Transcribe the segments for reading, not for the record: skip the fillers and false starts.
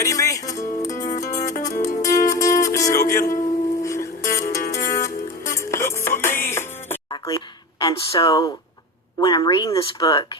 ready, B? Let's go get 'em. Look for me. Exactly. And so when I'm reading this book,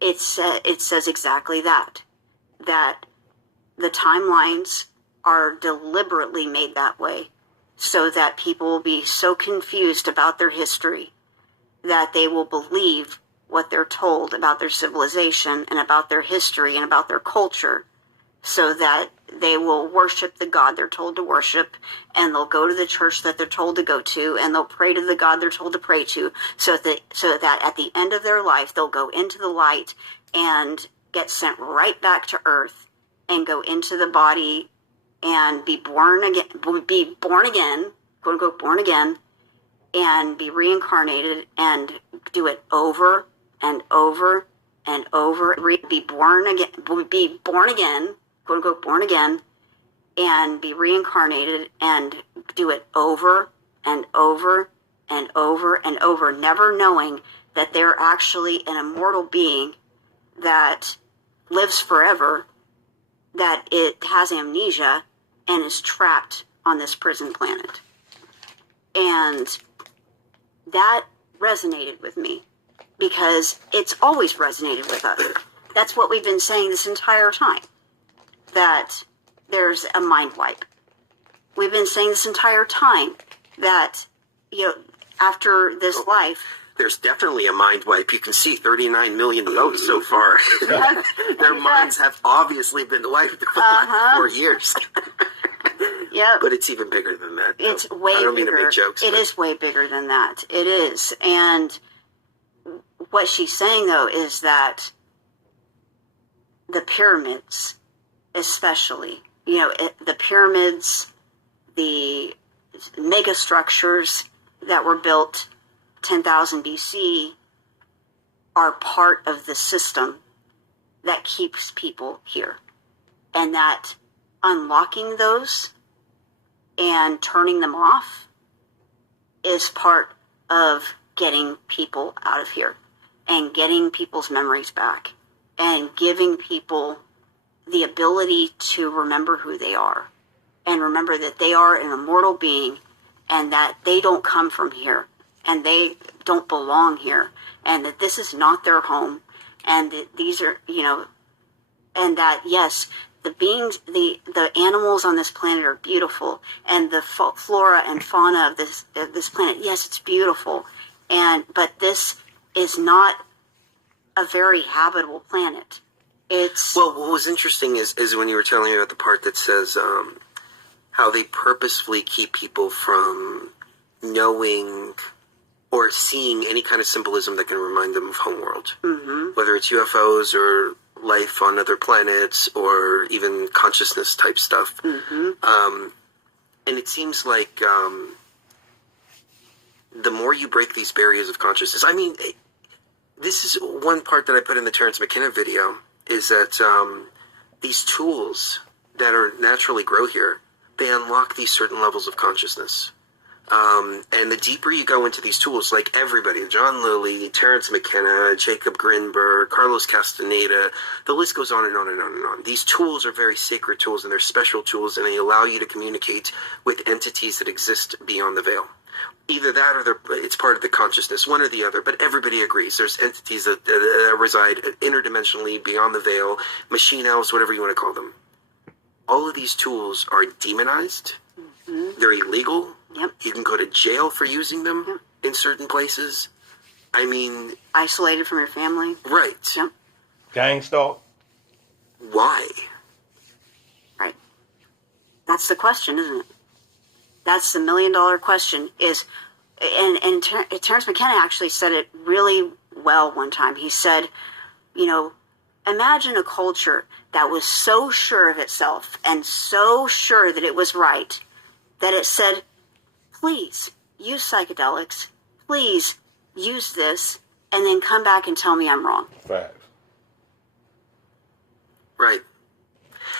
it says exactly that the timelines are deliberately made that way so that people will be so confused about their history that they will believe what they're told about their civilization and about their history and about their culture, so that they will worship the God they're told to worship, and they'll go to the church that they're told to go to, and they'll pray to the God they're told to pray to, so that at the end of their life, they'll go into the light and get sent right back to earth and go into the body and be born again, quote unquote, born again, and be reincarnated and do it over and over and over, be born again, quote unquote, born again, and be reincarnated and do it over and over and over and over, never knowing that they're actually an immortal being that lives forever, that it has amnesia and is trapped on this prison planet. And that resonated with me because it's always resonated with us. That's what we've been saying this entire time, that there's a mind wipe. We've been saying this entire time that, after this life, there's definitely a mind wipe. You can see 39 million votes so far. Their minds have obviously been wiped for like 4 years. Yeah, but it's even bigger than that. It's way bigger. I don't mean to make jokes. It is way bigger than that. It is. And what she's saying, though, is that the pyramids, especially, the pyramids, the mega structures that were built 10,000 BC are part of the system that keeps people here. And that unlocking those and turning them off is part of getting people out of here and getting people's memories back and giving people the ability to remember who they are and remember that they are an immortal being and that they don't come from here and they don't belong here and that this is not their home and that these are, and that, yes, the beings, the animals on this planet are beautiful, and the flora and fauna of this planet, yes, it's beautiful, but this is not a very habitable planet. Well, what was interesting is when you were telling me about the part that says how they purposefully keep people from knowing or seeing any kind of symbolism that can remind them of homeworld, whether it's UFOs or life on other planets or even consciousness type stuff. And it seems like the more you break these barriers of consciousness, I mean, this is one part that I put in the Terrence McKenna video, is that these tools that are naturally grow here, they unlock these certain levels of consciousness. And the deeper you go into these tools, like everybody, John Lilly, Terrence McKenna, Jacob Grinberg, Carlos Castaneda, the list goes on and on and on and on. These tools are very sacred tools, and they're special tools, and they allow you to communicate with entities that exist beyond the veil. Either that or it's part of the consciousness, one or the other, but everybody agrees. There's entities that reside interdimensionally beyond the veil, machine elves, whatever you want to call them. All of these tools are demonized. They're illegal. Yep. You can go to jail for using them in certain places. I mean... isolated from your family. Right. Yep. Gang stalk. Why? Right. That's the question, isn't it? That's the $1 million question. And Terrence McKenna actually said it really well one time. He said, imagine a culture that was so sure of itself and so sure that it was right that it said, please use psychedelics, please use this, and then come back and tell me I'm wrong. Facts. Right.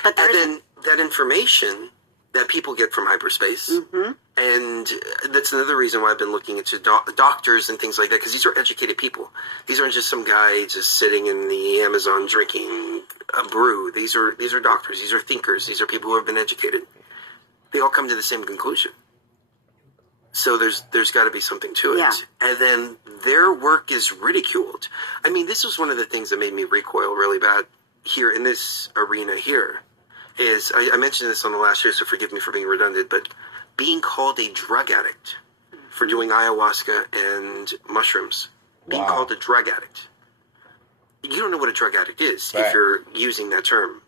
But and then that information that people get from hyperspace And that's another reason why I've been looking into doctors and things like that, because these are educated people. These aren't just some guy just sitting in the Amazon drinking a brew. These are doctors. These are thinkers. These are people who have been educated. They all come to the same conclusion. So there's got to be something to it. Yeah. And then their work is ridiculed. I mean, this was one of the things that made me recoil really bad here in this arena here. Is I mentioned this on the last show, so forgive me for being redundant, but being called a drug addict for doing ayahuasca and mushrooms, being called a drug addict. You don't know what a drug addict is if you're using that term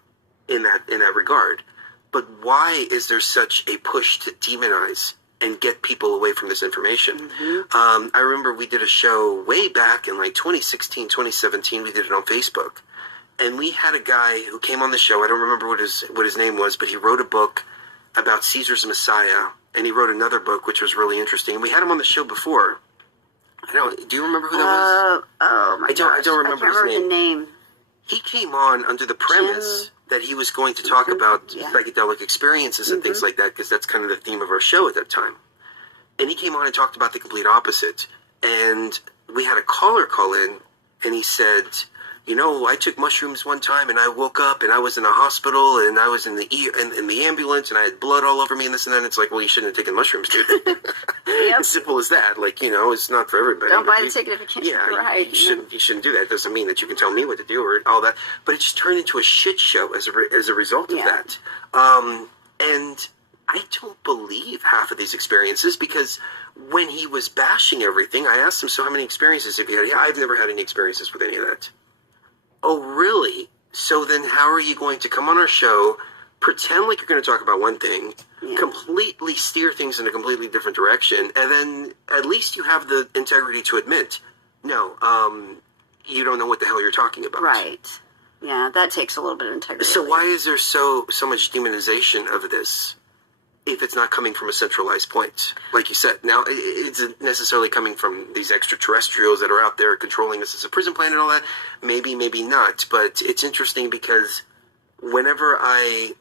in that regard. But why is there such a push to demonize and get people away from this information? I remember we did a show way back in like 2016, 2017. We did it on Facebook. And we had a guy who came on the show. I don't remember what his name was, but he wrote a book about Caesar's Messiah, and he wrote another book which was really interesting. And we had him on the show before. Do you remember who that was? Oh my gosh. I don't remember the name. He came on under the premise that he was going to talk about psychedelic experiences and things like that, because that's kind of the theme of our show at that time. And he came on and talked about the complete opposite. And we had a caller call in, and he said, you know, I took mushrooms one time and I woke up and I was in a hospital and I was in the ambulance and I had blood all over me and this and that. And it's like, well, you shouldn't have taken mushrooms, dude. As simple as that. Like, you know, it's not for everybody. Don't buy the ticket if you can't. Yeah, right. You shouldn't do that. It doesn't mean that you can tell me what to do or all that. But it just turned into a shit show as a result of that. And I don't believe half of these experiences, because when he was bashing everything, I asked him, so how many experiences have you had? Yeah, I've never had any experiences with any of that. Oh, really? So then how are you going to come on our show, pretend like you're going to talk about one thing, completely steer things in a completely different direction, and then at least you have the integrity to admit, no, you don't know what the hell you're talking about. Right. Yeah, that takes a little bit of integrity. So why is there so much demonization of this if it's not coming from a centralized point? Like you said, now it's necessarily coming from these extraterrestrials that are out there controlling us as a prison planet and all that. Maybe, maybe not. But it's interesting because whenever I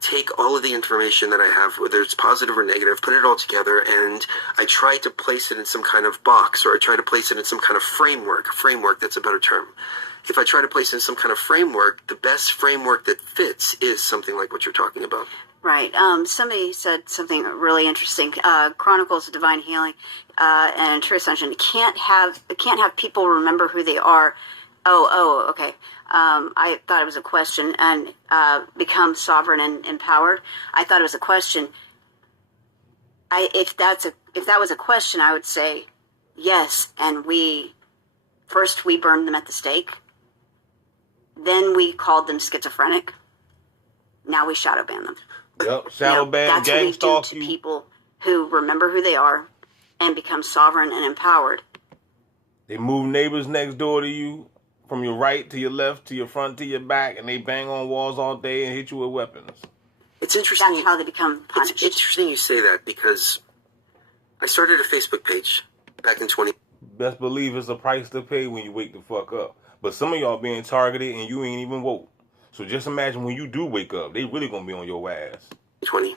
take all of the information that I have, whether it's positive or negative, put it all together, and I try to place it in some kind of box, or I try to place it in some kind of framework. Framework, that's a better term. If I try to place it in some kind of framework, the best framework that fits is something like what you're talking about. Right. Somebody said something really interesting. Chronicles of Divine Healing and True Ascension. It can't have people remember who they are. Oh, okay. I thought it was a question. And become sovereign and empowered. I thought it was a question. If that was a question, I would say yes. And we burned them at the stake. Then we called them schizophrenic. Now we shadow ban them. Yep, shadow ban, gang stalk you. That's what we do to people who remember who they are and become sovereign and empowered. They move neighbors next door to you, from your right to your left to your front to your back, and they bang on walls all day and hit you with weapons. It's interesting. That's how they become punished. It's interesting you say that, because I started a Facebook page back in 20. Best believe it's a price to pay when you wake the fuck up. But some of y'all being targeted and you ain't even woke. So just imagine when you do wake up, they really gonna be on your ass. 20.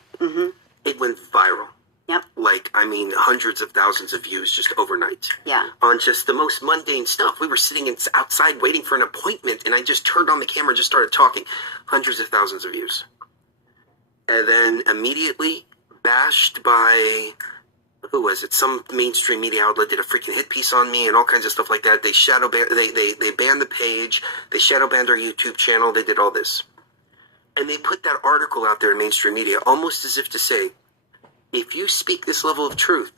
It went viral. Yep. Like, I mean, hundreds of thousands of views just overnight. Yeah. On just the most mundane stuff. We were sitting outside waiting for an appointment, and I just turned on the camera and just started talking. Hundreds of thousands of views. And then immediately bashed by, who was it? Some mainstream media outlet did a freaking hit piece on me and all kinds of stuff like that. They they banned the page. They shadow banned our YouTube channel. They did all this. And they put that article out there in mainstream media almost as if to say, if you speak this level of truth,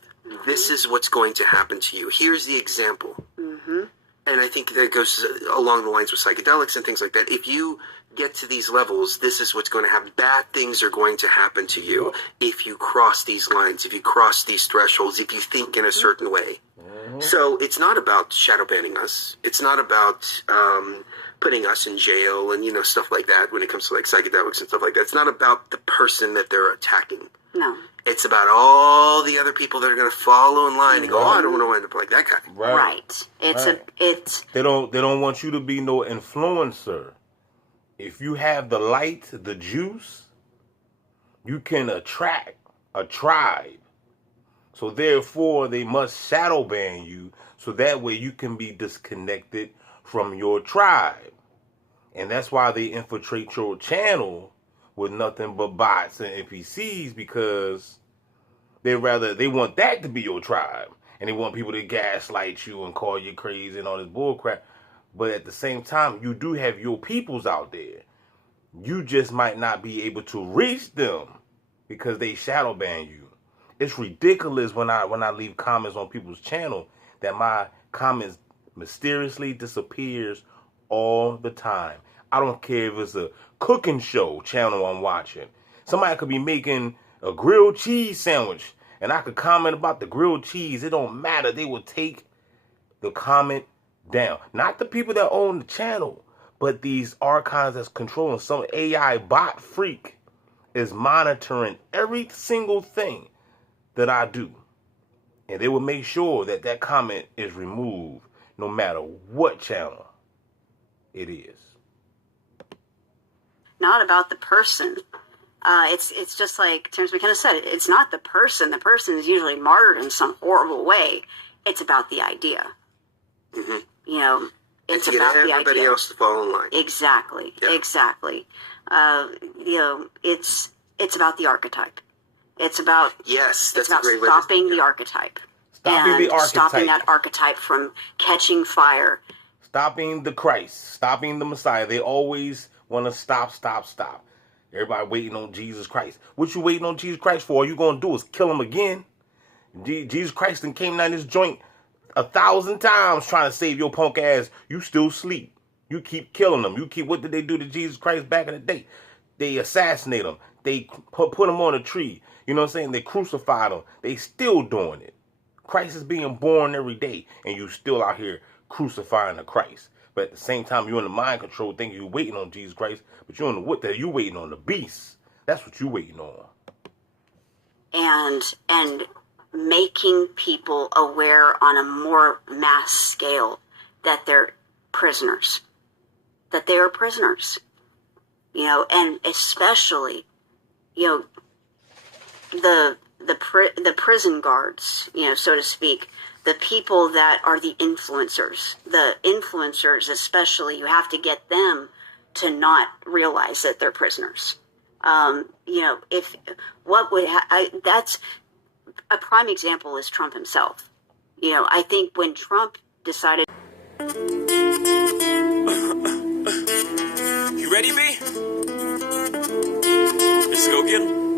this is what's going to happen to you. Here's the example. And I think that goes along the lines with psychedelics and things like that. If you get to these levels, this is what's going to happen. Bad things are going to happen to you if you cross these lines, if you cross these thresholds, if you think in a certain way. So it's not about shadow banning us. It's not about putting us in jail and, stuff like that when it comes to like psychedelics and stuff like that. It's not about the person that they're attacking. No. It's about all the other people that are going to follow in line and go, I don't want to end up like that guy. Right. They don't want you to be no influencer. If you have the light, the juice, you can attract a tribe So therefore, they must shadow ban you, so that way you can be disconnected from your tribe. And that's why they infiltrate your channel with nothing but bots and NPCs, because they want that to be your tribe. And they want people to gaslight you and call you crazy and all this bullcrap. But at the same time, you do have your peoples out there. You just might not be able to reach them because they shadow ban you. It's ridiculous when I leave comments on people's channel that my comments mysteriously disappears all the time. I don't care if it's a cooking show channel I'm watching. Somebody could be making a grilled cheese sandwich and I could comment about the grilled cheese. It don't matter. They will take the comment down. Not the people that own the channel, but these archives that's controlling. Some AI bot freak is monitoring every single thing that I do. And they will make sure that that comment is removed no matter what channel it is. Not about the person. It's just like Terence McKenna said, it's not the person. The person is usually martyred in some horrible way. It's about the idea. Mm-hmm. You know, it's and to about get the everybody idea. else to fall in line. Exactly. Yeah. Exactly. You know, it's about the archetype. It's about Yes, that's it's about a great way stopping to, the archetype. Stopping the archetype. Stopping that archetype from catching fire. Stopping the Christ. Stopping the Messiah. They always want to stop. Everybody waiting on Jesus Christ. What you waiting on Jesus Christ for? All you going to do is kill him again? Jesus Christ done came down this joint 1,000 times trying to save your punk ass. You still sleep. You keep killing them. What did they do to Jesus Christ back in the day? They assassinate him. They put him on a tree. You know what I'm saying? They crucified him. They still doing it. Christ is being born every day, and you still out here crucifying the Christ. But at the same time, you're in the mind control thinking you're waiting on Jesus Christ, but you're on the what? You waiting on the beast. That's what you waiting on. And making people aware on a more mass scale that they're prisoners. That they are prisoners. You know, and especially, you know, the prison guards, you know, so to speak, the people that are the influencers especially, you have to get them to not realize that they're prisoners. You know, that's a prime example is Trump himself. You know, I think when Trump decided. You ready, B? Let's go get him.